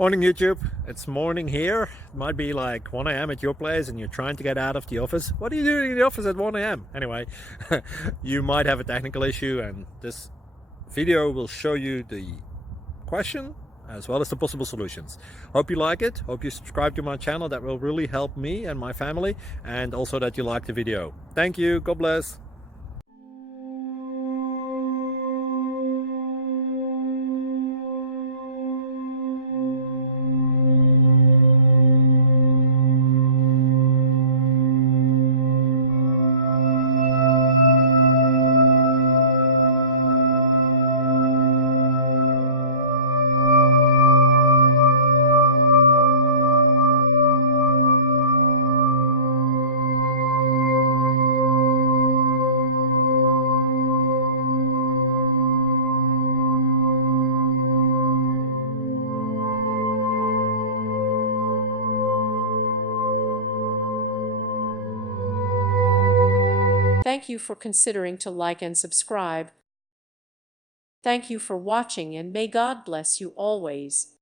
Morning YouTube, it's morning here. It might be like 1 a.m. at your place and you're trying to get out of the office. What are you doing in the office at 1 a.m.? Anyway, you might have a technical issue and this video will show you the question as well as the possible solutions. Hope you like it, hope you subscribe to my channel. That will really help me and my family, and also that you like the video. Thank you, God bless. Thank you for considering to like and subscribe. Thank you for watching, and may God bless you always.